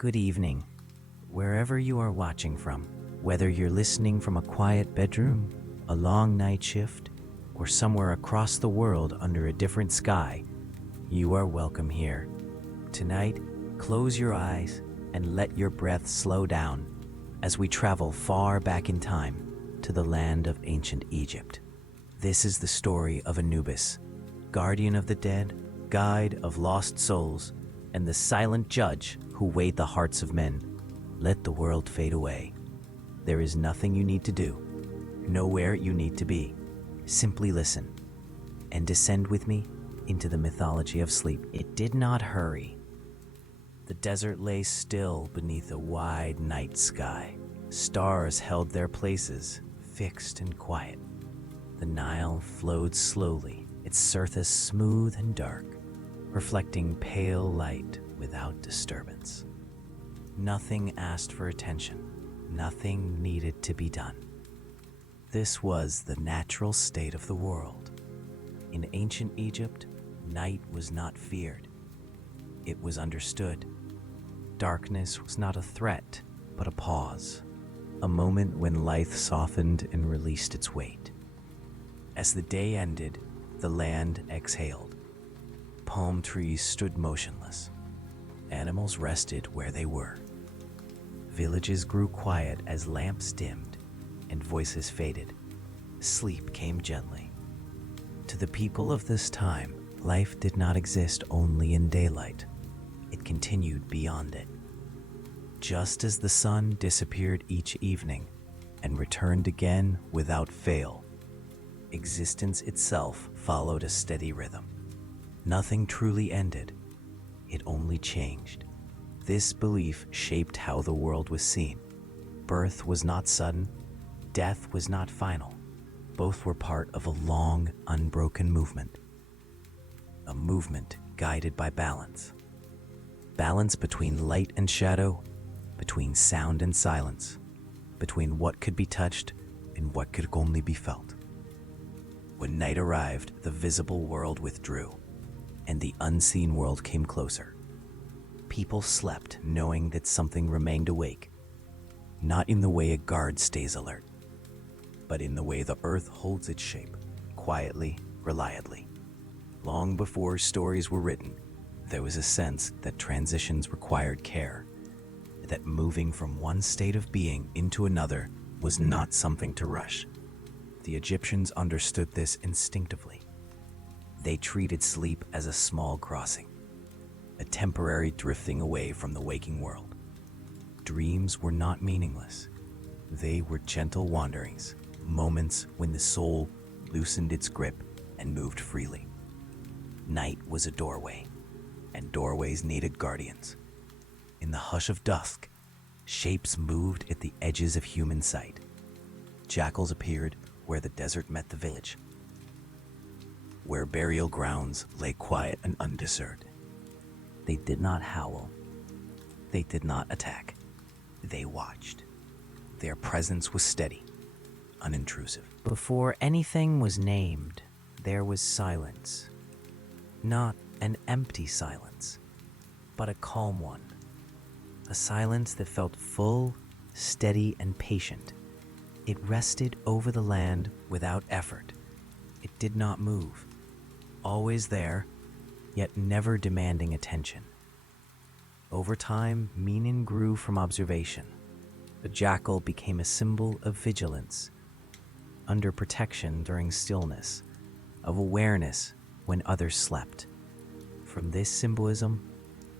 Good evening, wherever you are watching from. Whether you're listening from a quiet bedroom, a long night shift, or somewhere across the world under a different sky, you are welcome here. Tonight, close your eyes and let your breath slow down as we travel far back in time to the land of ancient Egypt. This is the story of Anubis, guardian of the dead, guide of lost souls, and the silent judge who weighed the hearts of men. Let the world fade away. There is nothing you need to do, nowhere you need to be. Simply listen and descend with me into the mythology of sleep. It did not hurry. The desert lay still beneath a wide night sky. Stars held their places, fixed and quiet. The Nile flowed slowly, its surface smooth and dark, reflecting pale light without disturbance. Nothing asked for attention. Nothing needed to be done. This was the natural state of the world. In ancient Egypt, night was not feared. It was understood. Darkness was not a threat, but a pause, a moment when life softened and released its weight. As the day ended, the land exhaled. Palm trees stood motionless. Animals rested where they were. Villages grew quiet as lamps dimmed and voices faded. Sleep came gently. To the people of this time, life did not exist only in daylight. It continued beyond it. Just as the sun disappeared each evening and returned again without fail, existence itself followed a steady rhythm. Nothing truly ended. It only changed. This belief shaped how the world was seen. Birth was not sudden. Death was not final. Both were part of a long, unbroken movement. A movement guided by balance. Balance between light and shadow, between sound and silence, between what could be touched and what could only be felt. When night arrived, the visible world withdrew, and the unseen world came closer. People slept knowing that something remained awake, not in the way a guard stays alert, but in the way the earth holds its shape, quietly, reliably. Long before stories were written, there was a sense that transitions required care, that moving from one state of being into another was not something to rush. The Egyptians understood this instinctively. They treated sleep as a small crossing, a temporary drifting away from the waking world. Dreams were not meaningless. They were gentle wanderings, moments when the soul loosened its grip and moved freely. Night was a doorway, and doorways needed guardians. In the hush of dusk, shapes moved at the edges of human sight. Jackals appeared where the desert met the village, where burial grounds lay quiet and undisturbed. They did not howl. They did not attack. They watched. Their presence was steady, unintrusive. Before anything was named, there was silence. Not an empty silence, but a calm one. A silence that felt full, steady, and patient. It rested over the land without effort. It did not move. Always there, yet never demanding attention. Over time, meaning grew from observation. The jackal became a symbol of vigilance, under protection during stillness, of awareness when others slept. From this symbolism,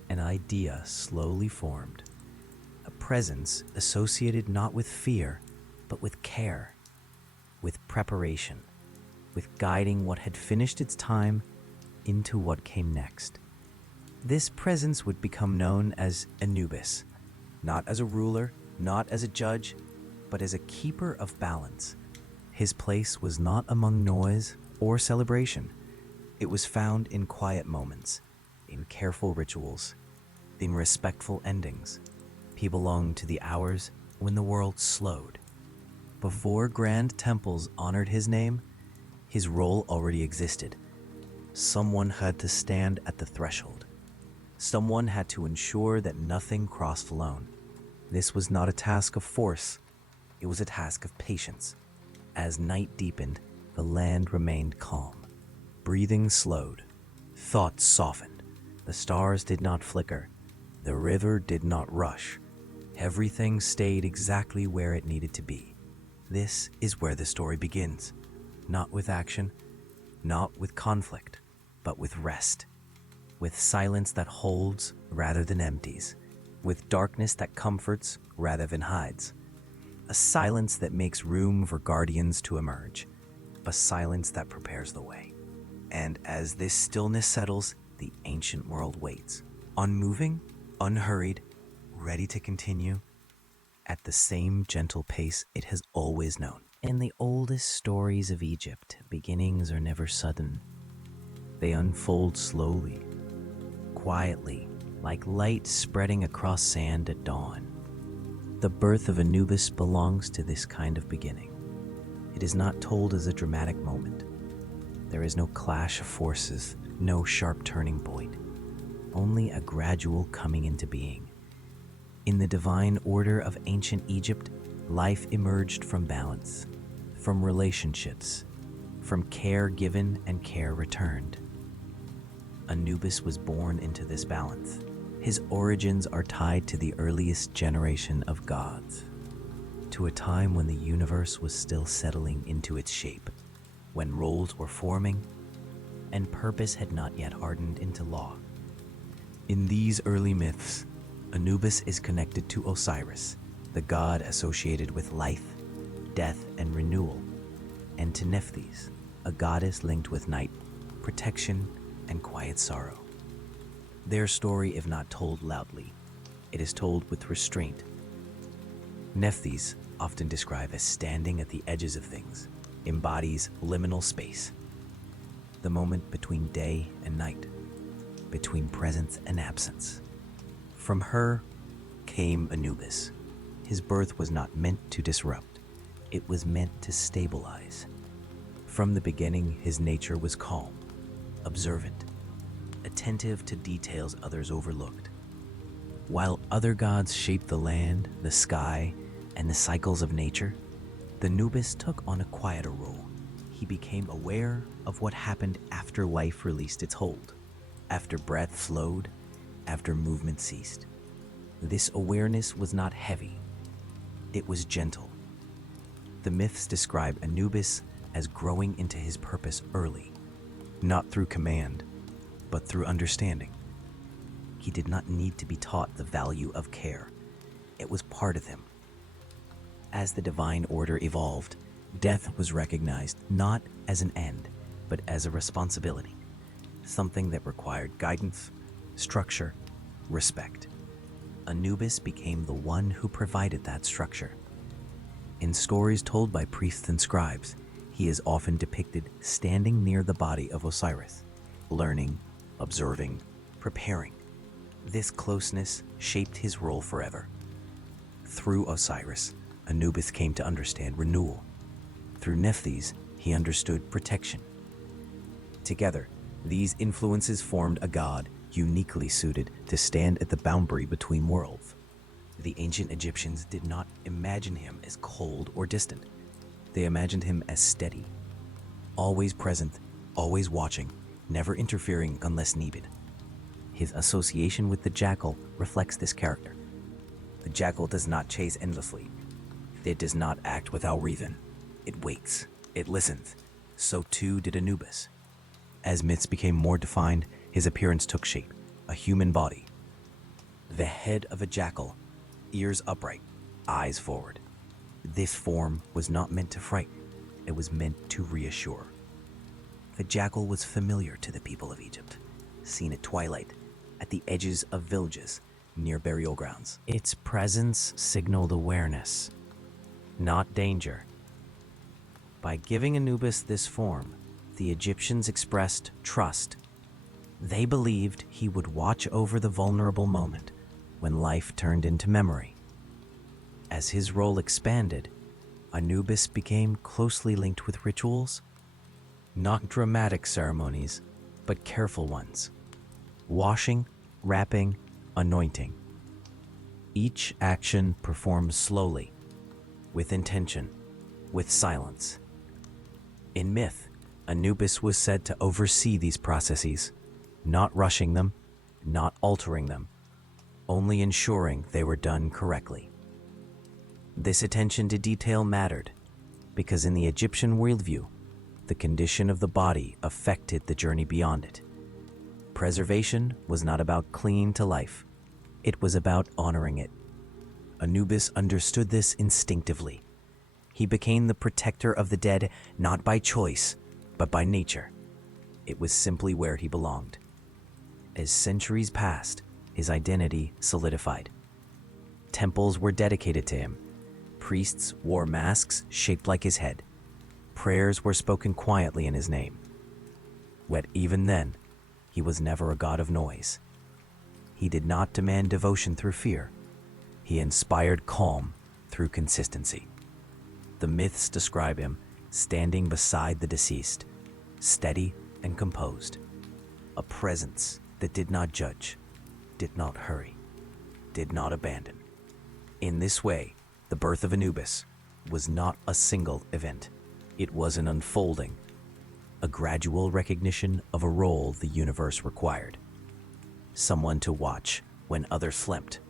an idea slowly formed, a presence associated not with fear, but with care, with preparation, with guiding what had finished its time into what came next. This presence would become known as Anubis, not as a ruler, not as a judge, but as a keeper of balance. His place was not among noise or celebration. It was found in quiet moments, in careful rituals, in respectful endings. He belonged to the hours when the world slowed. Before grand temples honored his name, his role already existed. Someone had to stand at the threshold, Someone had to ensure that nothing crossed alone. This was not a task of force, it was a task of patience. As night deepened, the land remained calm. Breathing slowed, thoughts softened. The stars did not flicker, the river did not rush. Everything stayed exactly where it needed to be. This is where the story begins. Not with action, not with conflict, but with rest. With silence that holds rather than empties. With darkness that comforts rather than hides. A silence that makes room for guardians to emerge. A silence that prepares the way. And as this stillness settles, the ancient world waits. Unmoving, unhurried, ready to continue at the same gentle pace it has always known. In the oldest stories of Egypt, beginnings are never sudden. They unfold slowly, quietly, like light spreading across sand at dawn. The birth of Anubis belongs to this kind of beginning. It is not told as a dramatic moment. There is no clash of forces, no sharp turning point, only a gradual coming into being. In the divine order of ancient Egypt, life emerged from balance, from relationships, from care given and care returned. Anubis was born into this balance. His origins are tied to the earliest generation of gods, to a time when the universe was still settling into its shape, when roles were forming and purpose had not yet hardened into law. In these early myths, Anubis is connected to Osiris, the god associated with life, death, and renewal, and to Nephthys, a goddess linked with night, protection, and quiet sorrow. Their story, if not told loudly, it is told with restraint. Nephthys, often described as standing at the edges of things, embodies liminal space, the moment between day and night, between presence and absence. From her came Anubis. His birth was not meant to disrupt, it was meant to stabilize. From the beginning, his nature was calm, observant, attentive to details others overlooked. While other gods shaped the land, the sky, and the cycles of nature, the Anubis took on a quieter role. He became aware of what happened after life released its hold, after breath flowed, after movement ceased. This awareness was not heavy, it was gentle. The myths describe Anubis as growing into his purpose early, not through command, but through understanding. He did not need to be taught the value of care. It was part of him. As the divine order evolved, death was recognized not as an end, but as a responsibility, something that required guidance, structure, respect. Anubis became the one who provided that structure. In stories told by priests and scribes, he is often depicted standing near the body of Osiris, learning, observing, preparing. This closeness shaped his role forever. Through Osiris, Anubis came to understand renewal. Through Nephthys, he understood protection. Together, these influences formed a god uniquely suited to stand at the boundary between worlds. The ancient Egyptians did not imagine him as cold or distant. They imagined him as steady, always present, always watching, never interfering unless needed. His association with the jackal reflects this character. The jackal does not chase endlessly. It does not act without reason. It waits, it listens. So too did Anubis. As myths became more defined, his appearance took shape, a human body. The head of a jackal, ears upright, eyes forward. This form was not meant to frighten, it was meant to reassure. The jackal was familiar to the people of Egypt, seen at twilight, at the edges of villages, near burial grounds. Its presence signaled awareness, not danger. By giving Anubis this form, the Egyptians expressed trust. They believed he would watch over the vulnerable moment when life turned into memory. As his role expanded, Anubis became closely linked with rituals, not dramatic ceremonies, but careful ones. Washing, wrapping, anointing. Each action performed slowly, with intention, with silence. In myth, Anubis was said to oversee these processes, not rushing them, not altering them, only ensuring they were done correctly. This attention to detail mattered, because in the Egyptian worldview, the condition of the body affected the journey beyond it. Preservation was not about clinging to life, it was about honoring it. Anubis understood this instinctively. He became the protector of the dead not by choice, but by nature. It was simply where he belonged. As centuries passed, his identity solidified. Temples were dedicated to him. Priests wore masks shaped like his head. Prayers were spoken quietly in his name. Yet even then, he was never a god of noise. He did not demand devotion through fear. He inspired calm through consistency. The myths describe him standing beside the deceased, steady and composed, a presence that did not judge, did not hurry, did not abandon. In this way, the birth of Anubis was not a single event. It was an unfolding, a gradual recognition of a role the universe required. Someone to watch when others slept,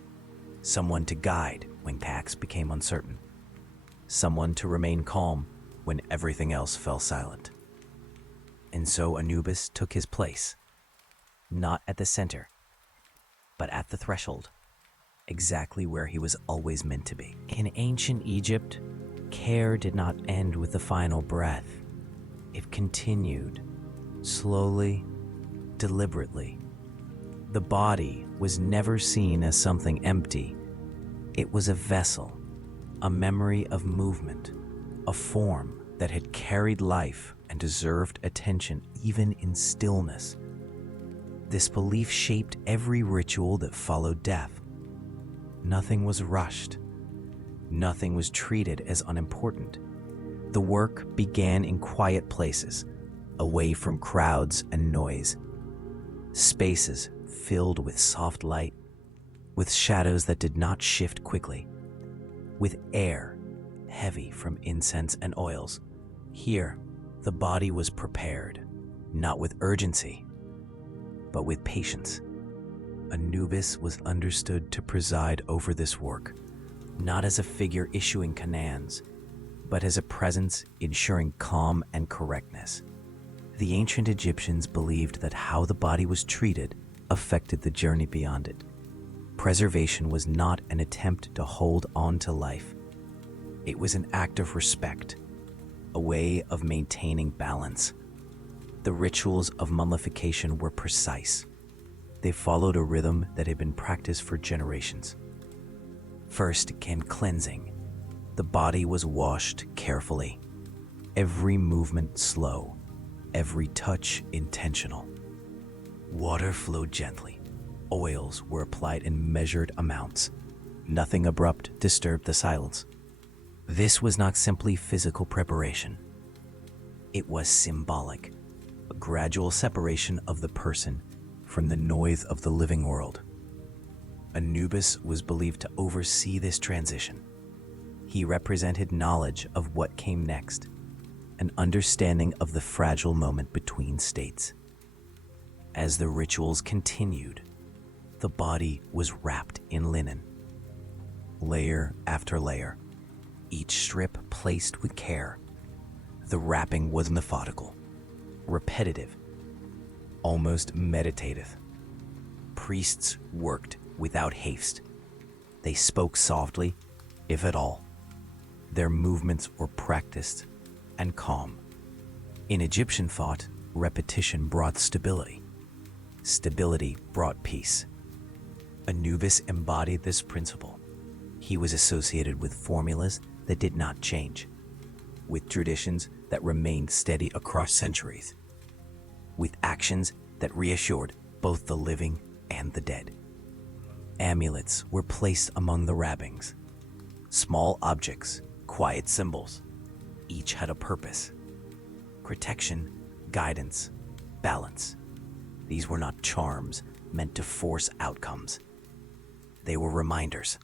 someone to guide when paths became uncertain, someone to remain calm when everything else fell silent. And so Anubis took his place, not at the center, but at the threshold, exactly where he was always meant to be. In ancient Egypt, care did not end with the final breath. It continued, slowly, deliberately. The body was never seen as something empty. It was a vessel, a memory of movement, a form that had carried life and deserved attention even in stillness. This belief shaped every ritual that followed death. Nothing was rushed. Nothing was treated as unimportant. The work began in quiet places, away from crowds and noise. Spaces filled with soft light, with shadows that did not shift quickly, with air heavy from incense and oils. Here, the body was prepared, not with urgency, but with patience. Anubis was understood to preside over this work, not as a figure issuing commands, but as a presence ensuring calm and correctness. The ancient Egyptians believed that how the body was treated affected the journey beyond it. Preservation was not an attempt to hold on to life. It was an act of respect, a way of maintaining balance. The rituals of mummification were precise. They followed a rhythm that had been practiced for generations. First came cleansing. The body was washed carefully, every movement slow, every touch intentional. Water flowed gently. Oils were applied in measured amounts. Nothing abrupt disturbed the silence. This was not simply physical preparation. It was symbolic, a gradual separation of the person from the noise of the living world. Anubis was believed to oversee this transition. He represented knowledge of what came next, an understanding of the fragile moment between states. As the rituals continued, the body was wrapped in linen, layer after layer, each strip placed with care. The wrapping was methodical, repetitive, almost meditative. Priests worked without haste. They spoke softly, if at all. Their movements were practiced and calm. In Egyptian thought, repetition brought stability. Stability brought peace. Anubis embodied this principle. He was associated with formulas that did not change, with traditions that remained steady across centuries, with actions that reassured both the living and the dead. Amulets were placed among the wrappings. Small objects, quiet symbols, each had a purpose. Protection, guidance, balance. These were not charms, meant to force outcomes. They were reminders,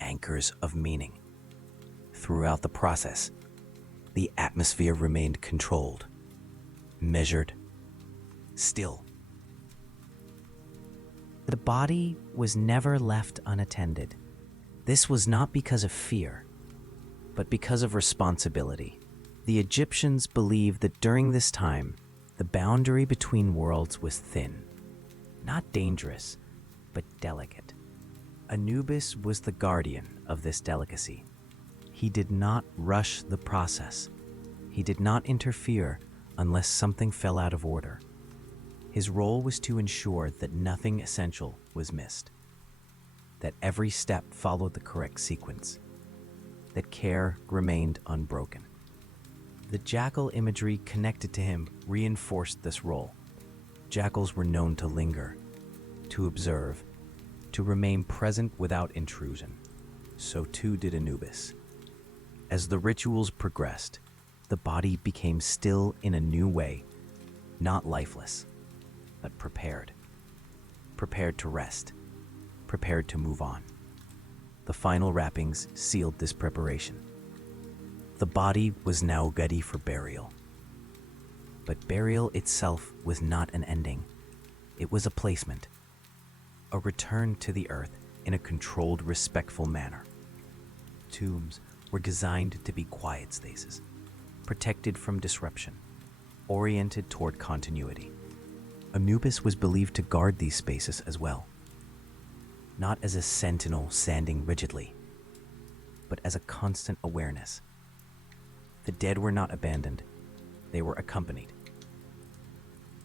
anchors of meaning. Throughout the process, the atmosphere remained controlled, measured, still. The body was never left unattended. This was not because of fear, but because of responsibility. The Egyptians believed that during this time, the boundary between worlds was thin, not dangerous, but delicate. Anubis was the guardian of this delicacy. He did not rush the process. He did not interfere unless something fell out of order. His role was to ensure that nothing essential was missed, that every step followed the correct sequence, that care remained unbroken. The jackal imagery connected to him reinforced this role. Jackals were known to linger, to observe, to remain present without intrusion. So too did Anubis. As the rituals progressed, the body became still in a new way, not lifeless, but prepared. Prepared to rest, prepared to move on. The final wrappings sealed this preparation. The body was now ready for burial. But burial itself was not an ending. It was a placement, a return to the earth in a controlled, respectful manner. Tombs were designed to be quiet spaces, protected from disruption, oriented toward continuity. Anubis was believed to guard these spaces as well, not as a sentinel standing rigidly, but as a constant awareness. The dead were not abandoned, they were accompanied.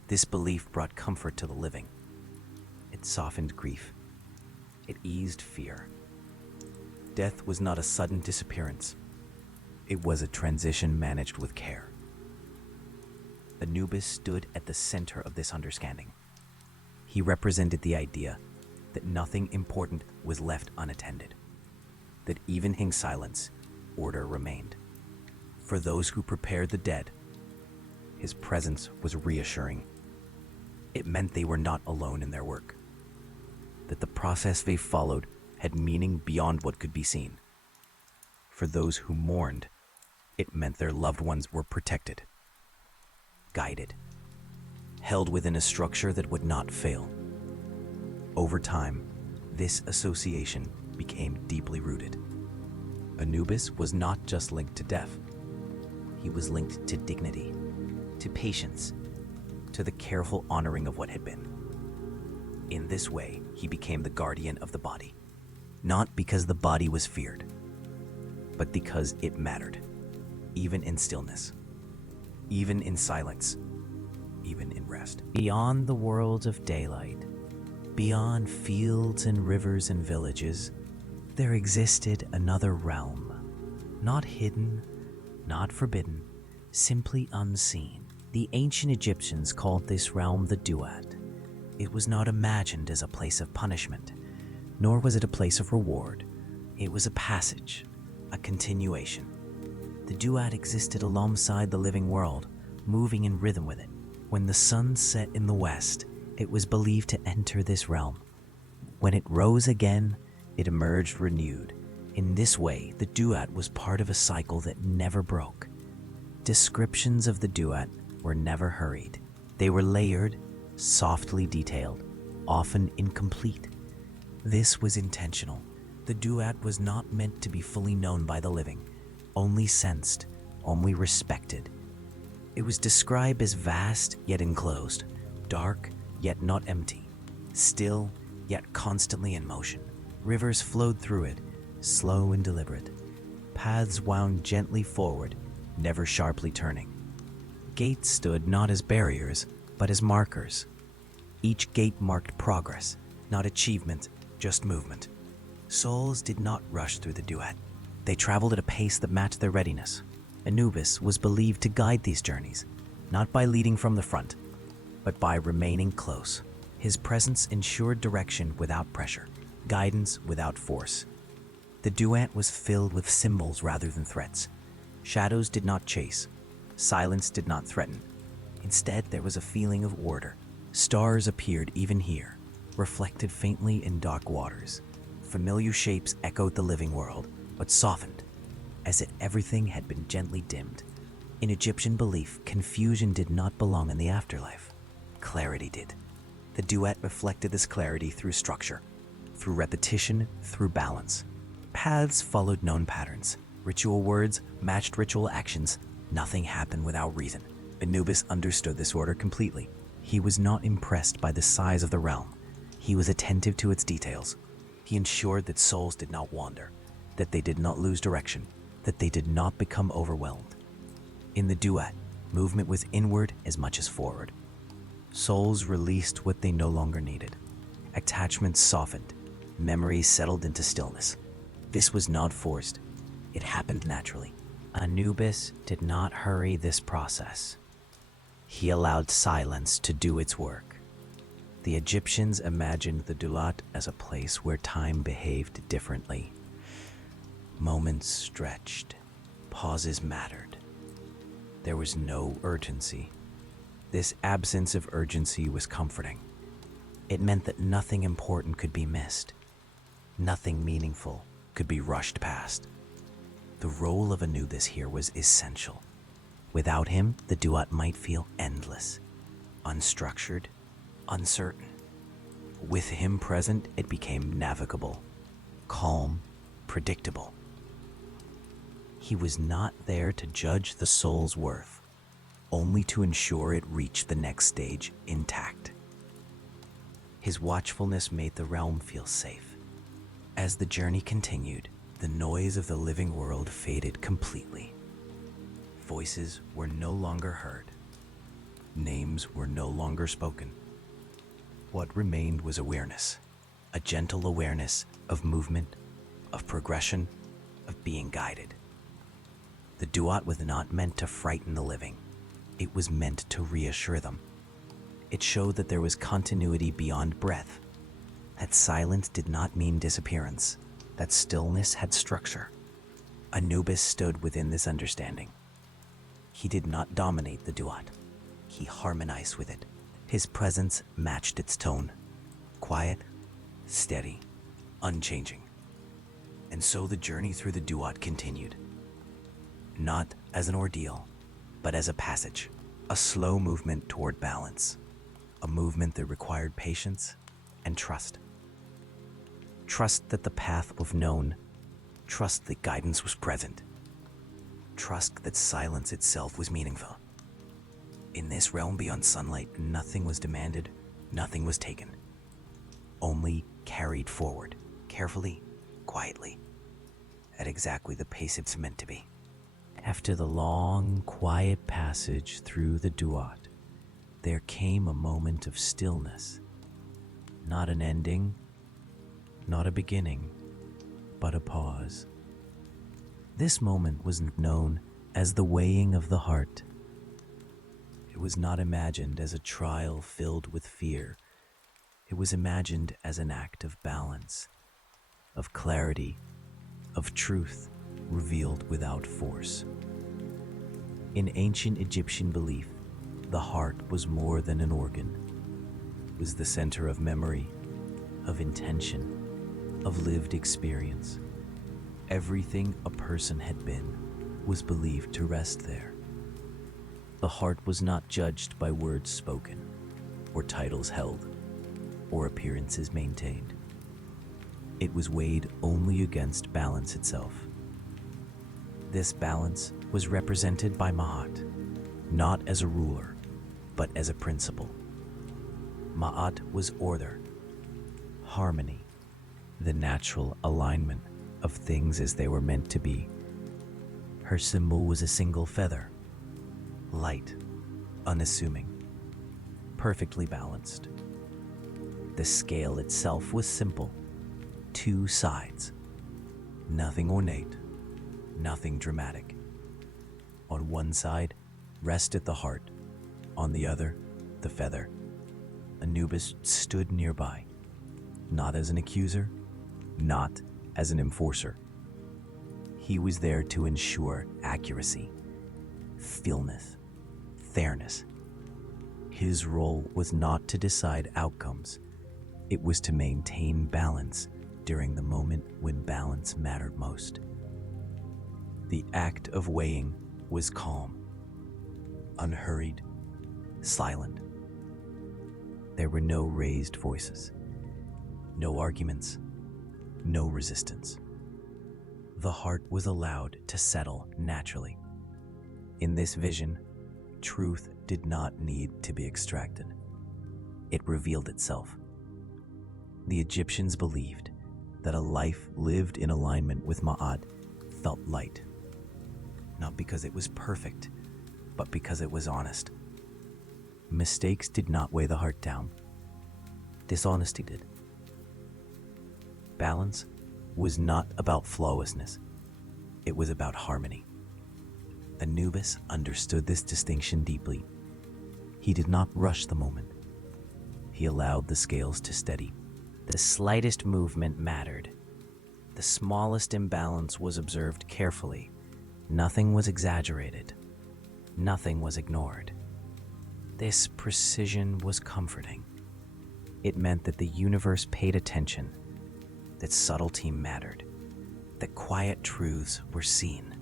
This belief brought comfort to the living. It softened grief. It eased fear. Death was not a sudden disappearance. It was a transition managed with care. Anubis stood at the center of this understanding. He represented the idea that nothing important was left unattended, that even in silence, order remained. For those who prepared the dead, his presence was reassuring. It meant they were not alone in their work, that the process they followed had meaning beyond what could be seen. For those who mourned, it meant their loved ones were protected, guided, held within a structure that would not fail. Over time, this association became deeply rooted. Anubis was not just linked to death. He was linked to dignity, to patience, to the careful honoring of what had been. In this way, he became the guardian of the body, not because the body was feared, but because it mattered, even in stillness, even in silence, even in rest. Beyond the world of daylight, beyond fields and rivers and villages, there existed another realm, not hidden, not forbidden, simply unseen. The ancient Egyptians called this realm the Duat. It was not imagined as a place of punishment, nor was it a place of reward. It was a passage, a continuation. The Duat existed alongside the living world, moving in rhythm with it. When the sun set in the west, it was believed to enter this realm. When it rose again, it emerged renewed. In this way, the Duat was part of a cycle that never broke. Descriptions of the Duat were never hurried. They were layered, softly detailed, often incomplete. This was intentional. The Duat was not meant to be fully known by the living, only sensed, only respected. It was described as vast yet enclosed, dark yet not empty, still yet constantly in motion. Rivers flowed through it, slow and deliberate. Paths wound gently forward, never sharply turning. Gates stood not as barriers, but as markers. Each gate marked progress, not achievement, just movement. Souls did not rush through the Duat. They traveled at a pace that matched their readiness. Anubis was believed to guide these journeys, not by leading from the front, but by remaining close. His presence ensured direction without pressure, guidance without force. The Duat was filled with symbols rather than threats. Shadows did not chase. Silence did not threaten. Instead, there was a feeling of order. Stars appeared even here, reflected faintly in dark waters. Familiar shapes echoed the living world, but softened, as if everything had been gently dimmed. In Egyptian belief, confusion did not belong in the afterlife. Clarity did. The duet reflected this clarity through structure, through repetition, through balance. Paths followed known patterns. Ritual words matched ritual actions. Nothing happened without reason. Anubis understood this order completely. He was not impressed by the size of the realm. He was attentive to its details. He ensured that souls did not wander, that they did not lose direction, that they did not become overwhelmed. In the duet, movement was inward as much as forward. Souls released what they no longer needed. Attachments softened. Memories settled into stillness. This was not forced. It happened naturally. Anubis did not hurry this process. He allowed silence to do its work. The Egyptians imagined the duat as a place where time behaved differently. Moments stretched. Pauses mattered. There was no urgency. This absence of urgency was comforting. It meant that nothing important could be missed. Nothing meaningful could be rushed past. The role of Anubis here was essential. Without him, the duat might feel endless, unstructured, uncertain. With him present, it became navigable, calm, predictable. He was not there to judge the soul's worth, only to ensure it reached the next stage intact. His watchfulness made the realm feel safe. As the journey continued, the noise of the living world faded completely. Voices were no longer heard. Names were no longer spoken. What remained was awareness, a gentle awareness of movement, of progression, of being guided. The duat was not meant to frighten the living. It was meant to reassure them. It showed that there was continuity beyond breath, that silence did not mean disappearance, that stillness had structure. Anubis stood within this understanding. He did not dominate the duat. He harmonized with it. His presence matched its tone. Quiet, steady, unchanging. And so the journey through the duat continued. Not as an ordeal, but as a passage, a slow movement toward balance, a movement that required patience and trust. Trust that the path was known, trust that guidance was present, trust that silence itself was meaningful. In this realm beyond sunlight, nothing was demanded, nothing was taken, only carried forward, carefully, quietly, at exactly the pace it's meant to be. After the long, quiet passage through the duat, there came a moment of stillness. Not an ending, not a beginning, but a pause. This moment was known as the weighing of the heart. It was not imagined as a trial filled with fear. It was imagined as an act of balance, of clarity, of truth revealed without force. In ancient Egyptian belief, the heart was more than an organ. It was the center of memory, of intention, of lived experience. Everything a person had been was believed to rest there. The heart was not judged by words spoken, or titles held, or appearances maintained. It was weighed only against balance itself. This balance was represented by Ma'at, not as a ruler, but as a principle. Ma'at was order, harmony, the natural alignment of things as they were meant to be. Her symbol was a single feather, light, unassuming, perfectly balanced. The scale itself was simple, 2 sides, nothing ornate, nothing dramatic. On one side rested the heart, on the other, the feather. Anubis stood nearby, not as an accuser, not as an enforcer. He was there to ensure accuracy, stillness, fairness. His role was not to decide outcomes. It was to maintain balance during the moment when balance mattered most. The act of weighing was calm, unhurried, silent. There were no raised voices, no arguments, no resistance. The heart was allowed to settle naturally. In this vision, truth did not need to be extracted. It revealed itself. The Egyptians believed that a life lived in alignment with Ma'at felt light, not because it was perfect, but because it was honest. Mistakes did not weigh the heart down. Dishonesty did. Balance was not about flawlessness. It was about harmony. Anubis understood this distinction deeply. He did not rush the moment. He allowed the scales to steady. The slightest movement mattered. The smallest imbalance was observed carefully. Nothing was exaggerated. Nothing was ignored. This precision was comforting. It meant that the universe paid attention, that subtlety mattered, that quiet truths were seen.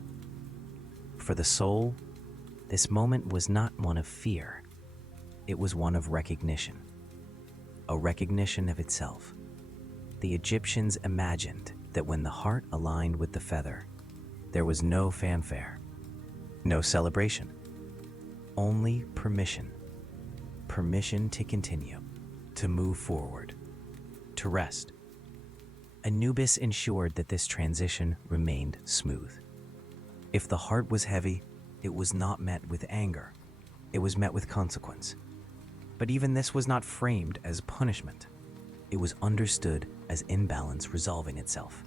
For the soul, this moment was not one of fear. It was one of recognition, a recognition of itself. The Egyptians imagined that when the heart aligned with the feather, there was no fanfare, no celebration, only permission. Permission to continue, to move forward, to rest. Anubis ensured that this transition remained smooth. If the heart was heavy, it was not met with anger. It was met with consequence. But even this was not framed as punishment. It was understood as imbalance resolving itself.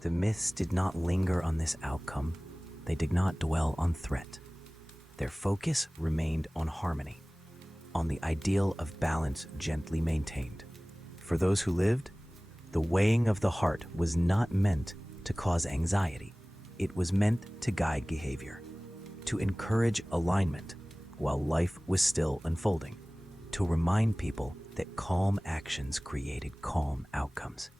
The myths did not linger on this outcome. They did not dwell on threat. Their focus remained on harmony, on the ideal of balance gently maintained. For those who lived, the weighing of the heart was not meant to cause anxiety. It was meant to guide behavior, to encourage alignment while life was still unfolding, to remind people that calm actions created calm outcomes.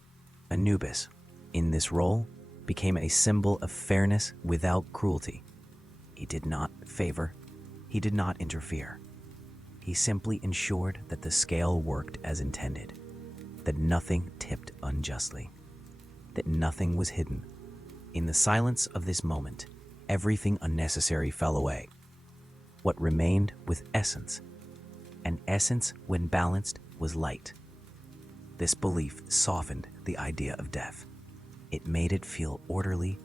Anubis, in this role, became a symbol of fairness without cruelty. He did not favor, he did not interfere. He simply ensured that the scale worked as intended, that nothing tipped unjustly, that nothing was hidden. In the silence of this moment, everything unnecessary fell away. What remained was essence, and essence, when balanced, was light. This belief softened the idea of death. It made it feel orderly,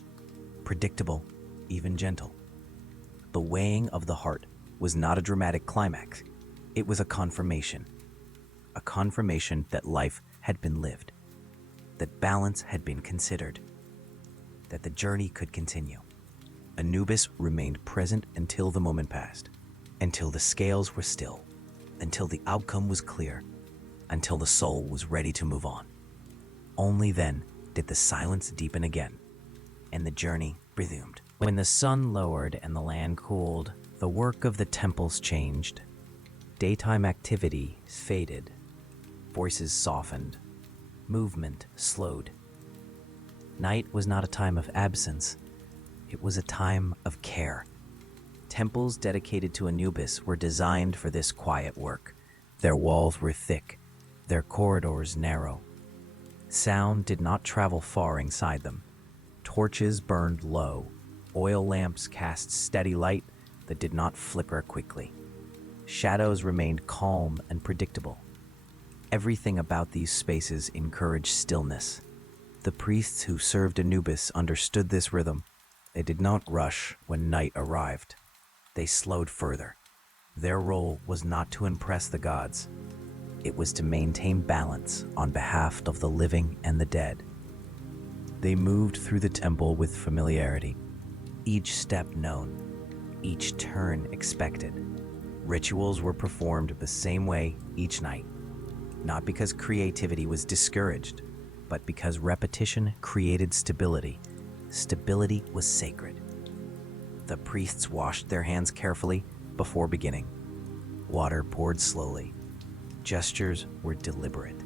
predictable, even gentle. The weighing of the heart was not a dramatic climax. It was a confirmation that life had been lived, that balance had been considered, that the journey could continue. Anubis remained present until the moment passed, until the scales were still, until the outcome was clear, until the soul was ready to move on. Only then did the silence deepen again, and the journey resumed. When the sun lowered and the land cooled, the work of the temples changed. Daytime activity faded, voices softened, movement slowed. Night was not a time of absence, it was a time of care. Temples dedicated to Anubis were designed for this quiet work. Their walls were thick, their corridors narrow. Sound did not travel far inside them. Torches burned low. Oil lamps cast steady light that did not flicker quickly. Shadows remained calm and predictable. Everything about these spaces encouraged stillness. The priests who served Anubis understood this rhythm. They did not rush when night arrived. They slowed further. Their role was not to impress the gods. It was to maintain balance on behalf of the living and the dead. They moved through the temple with familiarity, each step known, each turn expected. Rituals were performed the same way each night, not because creativity was discouraged, but because repetition created stability. Stability was sacred. The priests washed their hands carefully before beginning. Water poured slowly. Gestures were deliberate.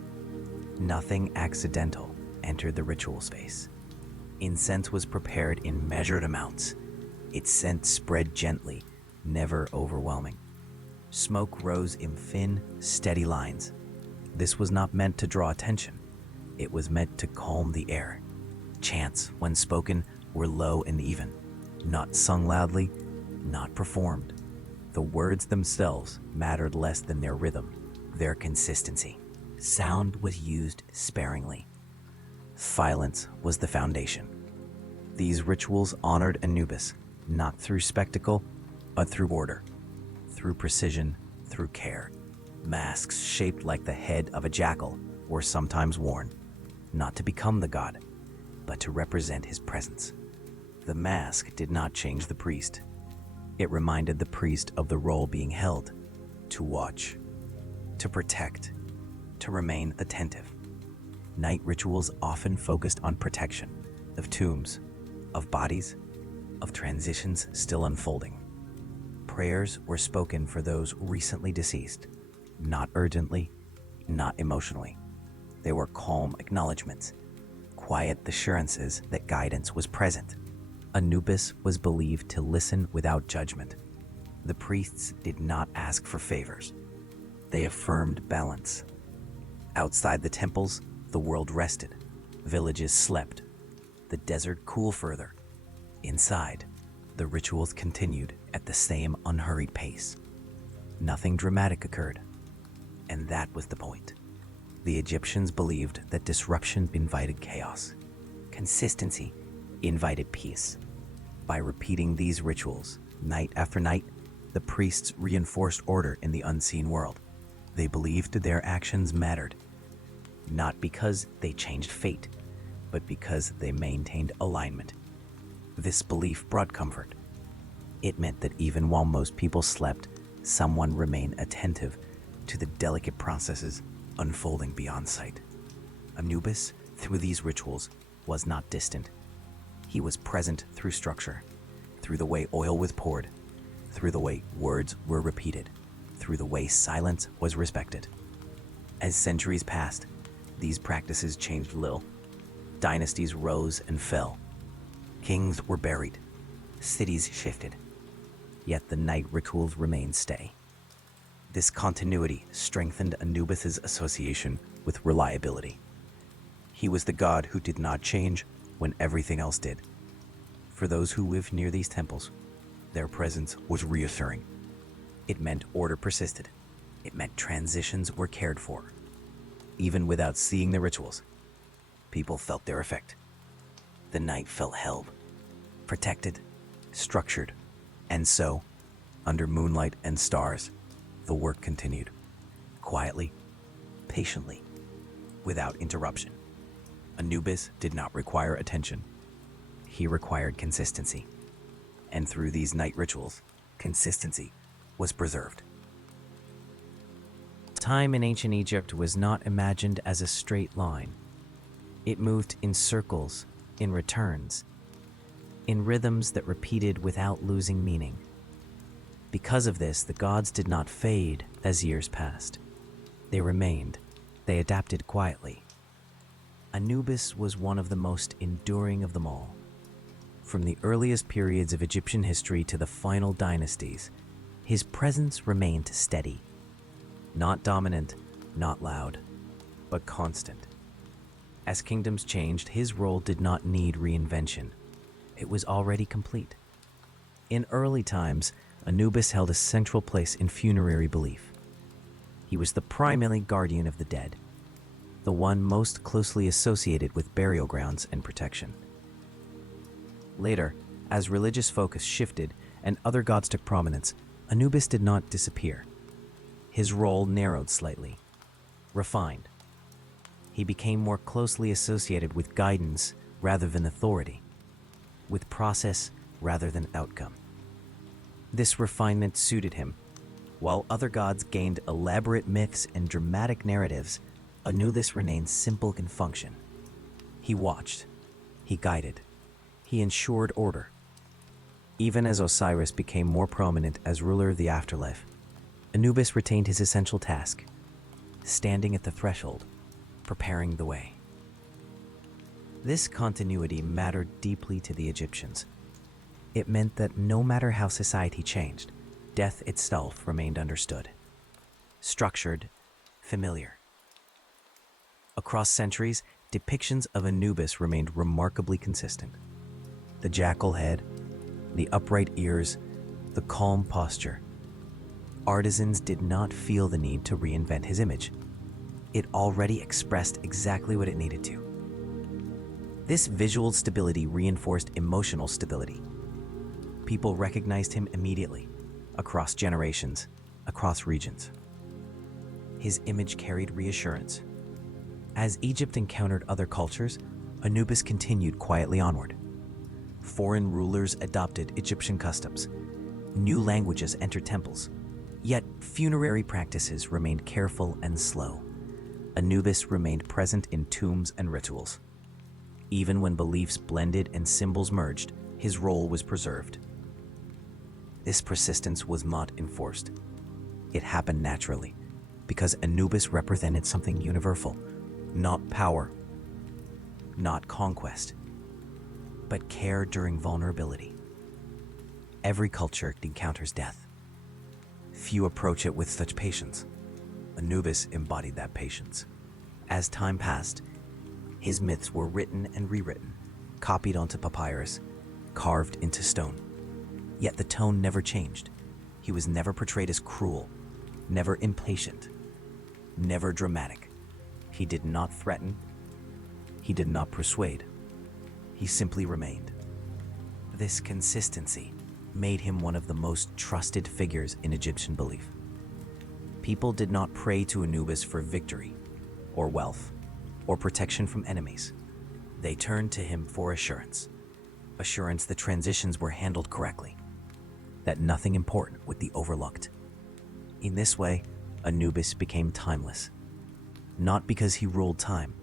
Nothing accidental entered the ritual space. Incense was prepared in measured amounts. Its scent spread gently, never overwhelming. Smoke rose in thin, steady lines. This was not meant to draw attention. It was meant to calm the air. Chants, when spoken, were low and even, not sung loudly, not performed. The words themselves mattered less than their rhythm, their consistency. Sound was used sparingly. Silence was the foundation. These rituals honored Anubis, not through spectacle, but through order, through precision, through care. Masks shaped like the head of a jackal were sometimes worn, not to become the god, but to represent his presence. The mask did not change the priest. It reminded the priest of the role being held, to watch, to protect, to remain attentive. Night rituals often focused on protection of tombs, of bodies, of transitions still unfolding. Prayers were spoken for those recently deceased, not urgently, not emotionally. They were calm acknowledgments, quiet assurances that guidance was present. Anubis was believed to listen without judgment. The priests did not ask for favors. They affirmed balance. Outside the temples, the world rested. Villages slept. The desert cooled further. Inside, the rituals continued at the same unhurried pace. Nothing dramatic occurred, and that was the point. The Egyptians believed that disruption invited chaos. Consistency invited peace. By repeating these rituals, night after night, the priests reinforced order in the unseen world. They believed their actions mattered, not because they changed fate, but because they maintained alignment. This belief brought comfort. It meant that even while most people slept, someone remained attentive to the delicate processes unfolding beyond sight. Anubis, through these rituals, was not distant. He was present through structure, through the way oil was poured, through the way words were repeated, through the way silence was respected. As centuries passed, these practices changed little. Dynasties rose and fell. Kings were buried. Cities shifted. Yet the night rituals remained steady. This continuity strengthened Anubis's association with reliability. He was the god who did not change when everything else did. For those who lived near these temples, their presence was reassuring. It meant order persisted. It meant transitions were cared for. Even without seeing the rituals, people felt their effect. The night felt held, protected, structured, and so, under moonlight and stars, the work continued, quietly, patiently, without interruption. Anubis did not require attention. He required consistency. And through these night rituals, consistency was preserved. Time in ancient Egypt was not imagined as a straight line. It moved in circles, in returns, in rhythms that repeated without losing meaning. Because of this, the gods did not fade as years passed. They remained. They adapted quietly. Anubis was one of the most enduring of them all. From the earliest periods of Egyptian history to the final dynasties, his presence remained steady. Not dominant, not loud, but constant. As kingdoms changed, his role did not need reinvention. It was already complete. In early times, Anubis held a central place in funerary belief. He was the primary guardian of the dead, the one most closely associated with burial grounds and protection. Later, as religious focus shifted and other gods took prominence, Anubis did not disappear. His role narrowed slightly, refined. He became more closely associated with guidance rather than authority, with process rather than outcome. This refinement suited him. While other gods gained elaborate myths and dramatic narratives, Anubis remained simple in function. He watched, he guided, he ensured order. Even as Osiris became more prominent as ruler of the afterlife, Anubis retained his essential task, standing at the threshold, preparing the way. This continuity mattered deeply to the Egyptians. It meant that no matter how society changed, death itself remained understood, structured, familiar. Across centuries, depictions of Anubis remained remarkably consistent. The jackal head, the upright ears, the calm posture. Artisans did not feel the need to reinvent his image. It already expressed exactly what it needed to. This visual stability reinforced emotional stability. People recognized him immediately, across generations, across regions. His image carried reassurance. As Egypt encountered other cultures, Anubis continued quietly onward. Foreign rulers adopted Egyptian customs. New languages entered temples. Yet funerary practices remained careful and slow. Anubis remained present in tombs and rituals. Even when beliefs blended and symbols merged, his role was preserved. This persistence was not enforced. It happened naturally, because Anubis represented something universal, not power, not conquest, but care during vulnerability. Every culture encounters death. Few approach it with such patience. Anubis embodied that patience. As time passed, his myths were written and rewritten, copied onto papyrus, carved into stone. Yet the tone never changed. He was never portrayed as cruel, never impatient, never dramatic. He did not threaten. He did not persuade. He simply remained. This consistency made him one of the most trusted figures in Egyptian belief. People did not pray to Anubis for victory, or wealth, or protection from enemies. They turned to him for assurance. Assurance that transitions were handled correctly, that nothing important would be overlooked. In this way, Anubis became timeless. Not because he ruled time,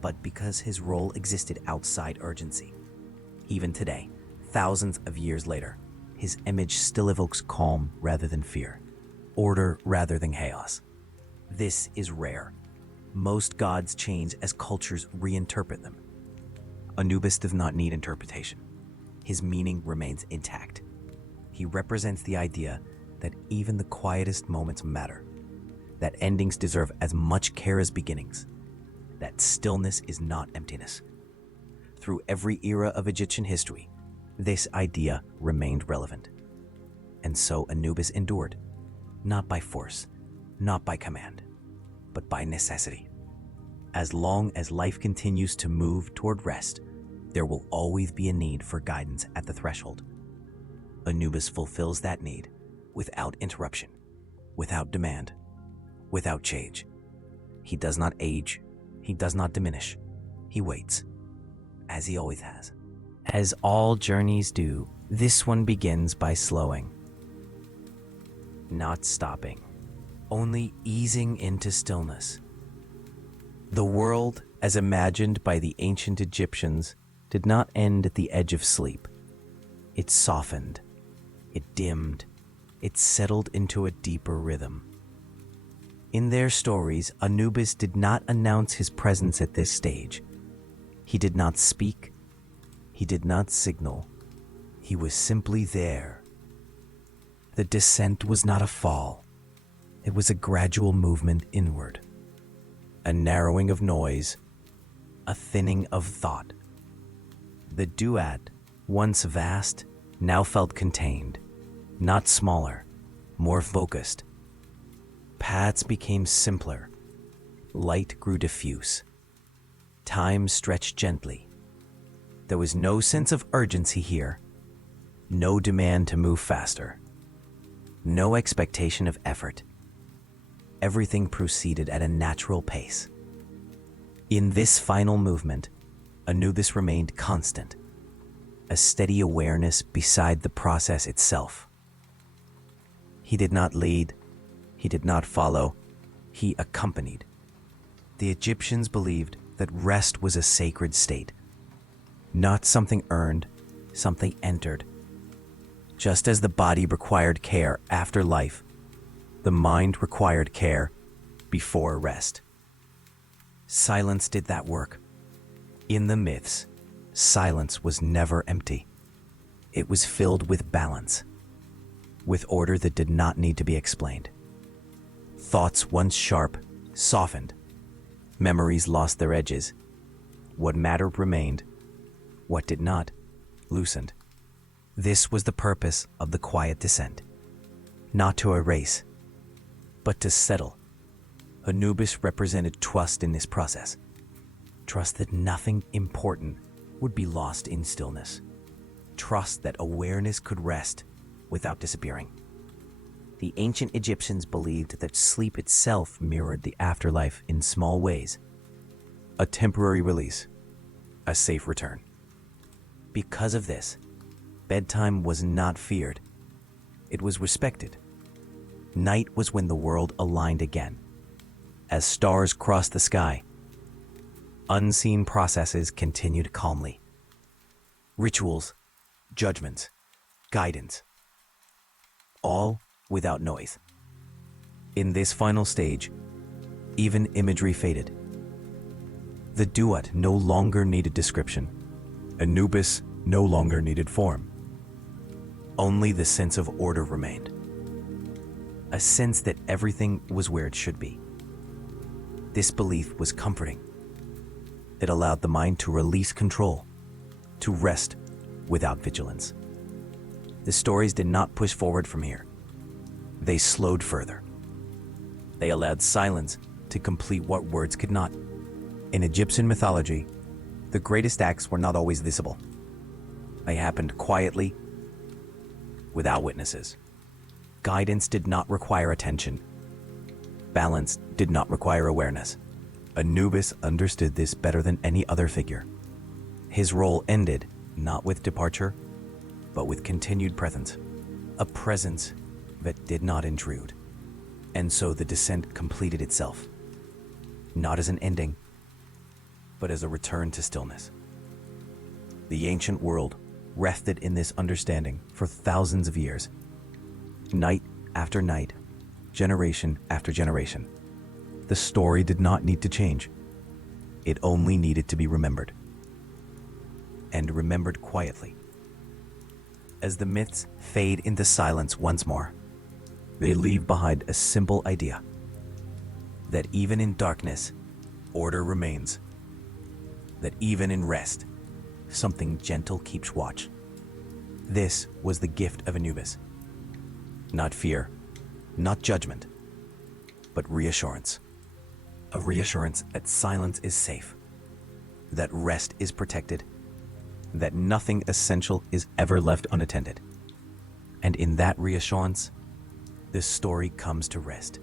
but because his role existed outside urgency. Even today, thousands of years later, his image still evokes calm rather than fear, order rather than chaos. This is rare. Most gods change as cultures reinterpret them. Anubis does not need interpretation. His meaning remains intact. He represents the idea that even the quietest moments matter, that endings deserve as much care as beginnings, that stillness is not emptiness. Through every era of Egyptian history, this idea remained relevant. And so Anubis endured, not by force, not by command, but by necessity. As long as life continues to move toward rest, there will always be a need for guidance at the threshold. Anubis fulfills that need without interruption, without demand, without change. He does not age, he does not diminish. He waits, as he always has. As all journeys do, this one begins by slowing, not stopping, only easing into stillness. The world, as imagined by the ancient Egyptians, did not end at the edge of sleep. It softened, it dimmed, it settled into a deeper rhythm. In their stories, Anubis did not announce his presence at this stage. He did not speak, he did not signal. He was simply there. The descent was not a fall. It was a gradual movement inward. A narrowing of noise, a thinning of thought. The duat, once vast, now felt contained, not smaller, more focused. Paths became simpler. Light grew diffuse. Time stretched gently. There was no sense of urgency here, no demand to move faster, no expectation of effort. Everything proceeded at a natural pace. In this final movement, Anubis remained constant, a steady awareness beside the process itself. He did not lead, he did not follow, he accompanied. The Egyptians believed that rest was a sacred state, not something earned, something entered. Just as the body required care after life, the mind required care before rest. Silence did that work. In the myths, silence was never empty. It was filled with balance, with order that did not need to be explained. Thoughts once sharp softened. Memories lost their edges. What mattered remained. What did not, loosened. This was the purpose of the quiet descent. Not to erase, but to settle. Anubis represented trust in this process. Trust that nothing important would be lost in stillness. Trust that awareness could rest without disappearing. The ancient Egyptians believed that sleep itself mirrored the afterlife in small ways. A temporary release, a safe return. Because of this, bedtime was not feared. It was respected. Night was when the world aligned again. As stars crossed the sky, unseen processes continued calmly. Rituals, judgments, guidance, all without noise. In this final stage, even imagery faded. The duat no longer needed description. Anubis no longer needed form. Only the sense of order remained. A sense that everything was where it should be. This belief was comforting. It allowed the mind to release control, to rest without vigilance. The stories did not push forward from here. They slowed further. They allowed silence to complete what words could not. In Egyptian mythology, the greatest acts were not always visible. They happened quietly, without witnesses. Guidance did not require attention. Balance did not require awareness. Anubis understood this better than any other figure. His role ended not with departure, but with continued presence. A presence that did not intrude. And so the descent completed itself. Not as an ending, but as a return to stillness. The ancient world rested in this understanding for thousands of years. Night after night, generation after generation. The story did not need to change. It only needed to be remembered. And remembered quietly. As the myths fade into silence once more, they leave behind a simple idea. That even in darkness, order remains. That even in rest, something gentle keeps watch. This was the gift of Anubis. Not fear, not judgment, but reassurance. A reassurance that silence is safe, that rest is protected, that nothing essential is ever left unattended. And in that reassurance, this story comes to rest.